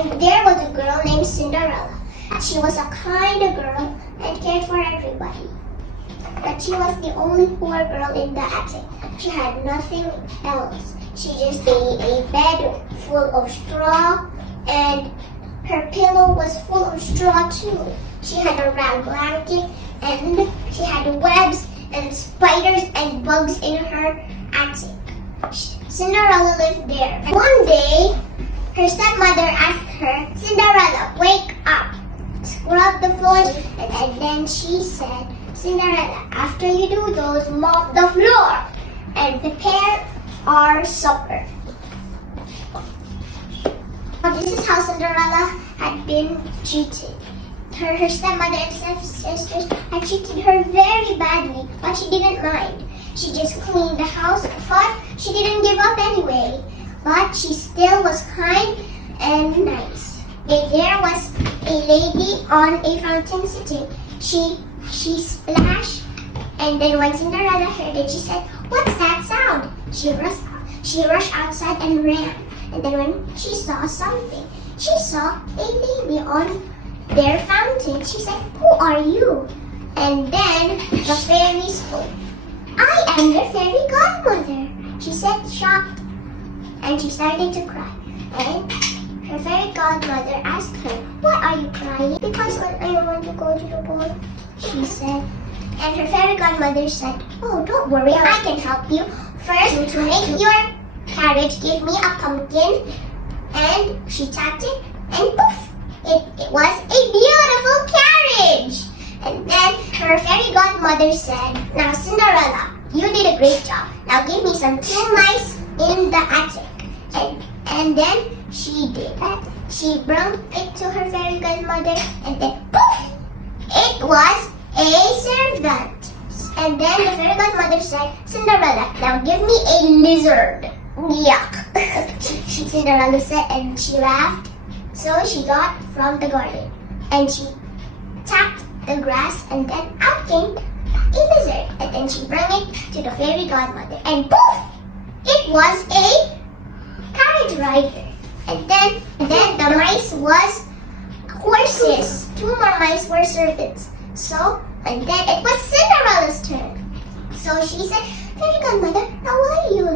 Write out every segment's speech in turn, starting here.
And there was a girl named Cinderella. She was a kind of girl and cared for everybody. But she was the only poor girl in the attic. She had nothing else. She just made a bed full of straw, and her pillow was full of straw too. She had a round blanket, and she had webs and spiders and bugs in her attic. Cinderella lived there. One day, her stepmother asked her, "Cinderella, wake up, scrub the floor." And then she said, "Cinderella, after you do those, mop the floor and prepare our supper." Now, this is how Cinderella had been treated. Her stepmother and stepsisters had treated her very badly, but she didn't mind. She just cleaned the house, but she didn't give up anyway. But she still was kind and nice. There was a lady on a fountain sitting. She splashed, and then when Cinderella heard it, she said, "What's that sound?" She rushed outside and ran. And then when she saw something, she saw a lady on their fountain. She said, "Who are you?" And then the fairy spoke. "I am your fairy godmother," she said, shocked. And she started to cry. And her fairy godmother asked her, "Why are you crying?" "Because I want to go to the ball," she said. And her fairy godmother said, "Oh, don't worry, I can help you. First, to make your carriage, give me a pumpkin." And she tapped it, and poof! It was a beautiful carriage. And then her fairy godmother said, "Now, Cinderella, you did a great job. Now give me some two mice in the attic." And then she did. She brought it to her fairy godmother, and then poof! It was a servant. And then the fairy godmother said, "Cinderella, now give me a lizard." Yuck! Cinderella said, and she laughed. So she got from the garden, and she tapped the grass, and then out came a lizard. And then she brought it to the fairy godmother, and poof! It was a carriage rider. And then the mice was horses. Two more mice were servants. And then it was Cinderella's turn. So she said, "Fairy godmother, now why do you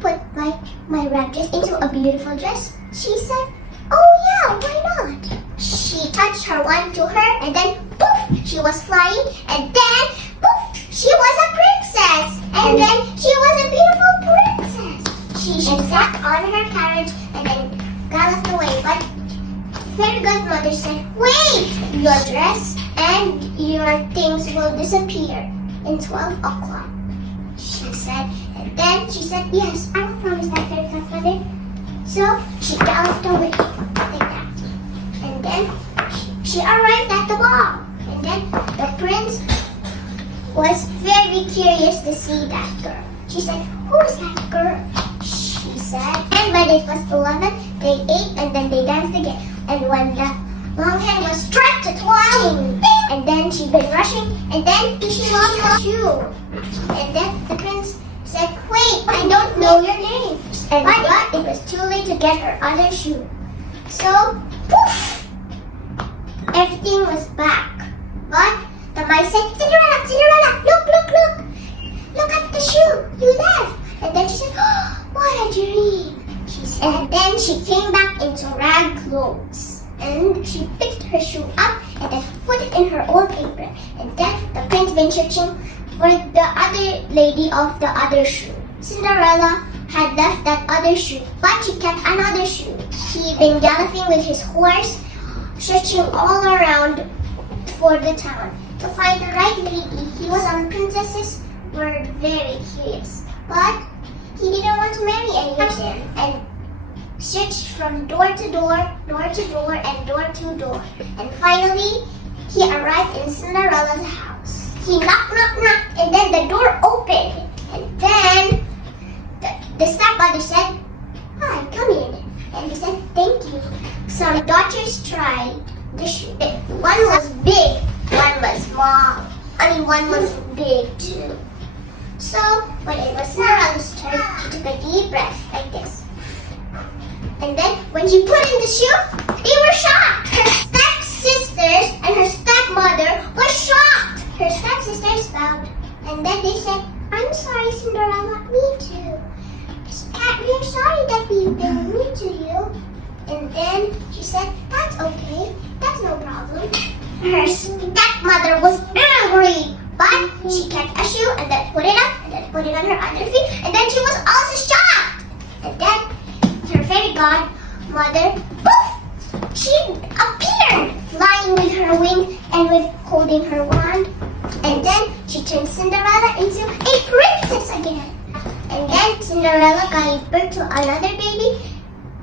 put my rag dress into a beautiful dress?" She said, "Oh yeah, why not?" She touched her wand to her, and then poof, she was flying, and then poof, she was a princess. And then she was a beautiful princess. She sat on her carriage and then galloped away. But fairy godmother said, "Wait, your dress and your things will disappear in 12 o'clock." She said, and then she said, "Yes, I will promise that, fairy godmother." So she galloped away like that. And then she arrived at the ball. And then the prince was very curious to see that girl. She said, "Who is that girl?" She said. And when it was 11, they ate, and then they danced again. And when the long hair was strapped to twine, and then she'd been rushing, and then she lost her shoe. And then the prince said, "Wait, I don't know your name." But it was too late to get her other shoe. So, poof! Everything was back. But the mice said, "Cinderella, Cinderella, look, look, look! Look at the shoe you left." And then she said, "Oh, what a dream!" She said. And then she came back into rag clothes. And she picked her shoe up and then put it in her old apron. And then the prince been searching for the other lady of the other shoe. Cinderella had left that other shoe, but she kept another shoe. He'd been galloping with his horse, searching all around for the town to find the right lady. He was on princesses were very curious, but he didn't want to marry any of them, and searched from door to door, and door to door. And finally, he arrived in Cinderella's house. He knocked, and then the door opened. And then the stepmother said, "Hi, come in." And he said, "Thank you." Some daughters tried the shoe. One was big, one was small. One was big too. So when it was Cinderella's turn, she took a deep breath like this. And then when she put in the shoe, They were shocked. Her stepsisters and her stepmother were shocked. Her stepsisters bowed, and then they said, "I'm sorry, Cinderella. Me too. We're sorry that we've been mean to you." And then she said, "That's okay. That's no problem." Her stepmother was angry, but she kept a shoe and then put it up and then put it on her other feet, and then she was also shocked. And then her fairy godmother, poof, she appeared flying with her wings and with holding her wand. And then she turned Cinderella into a princess again. And then Cinderella gave birth to another baby,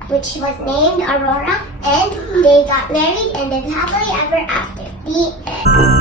which was named Aurora, and they got married and lived happily ever after. The end.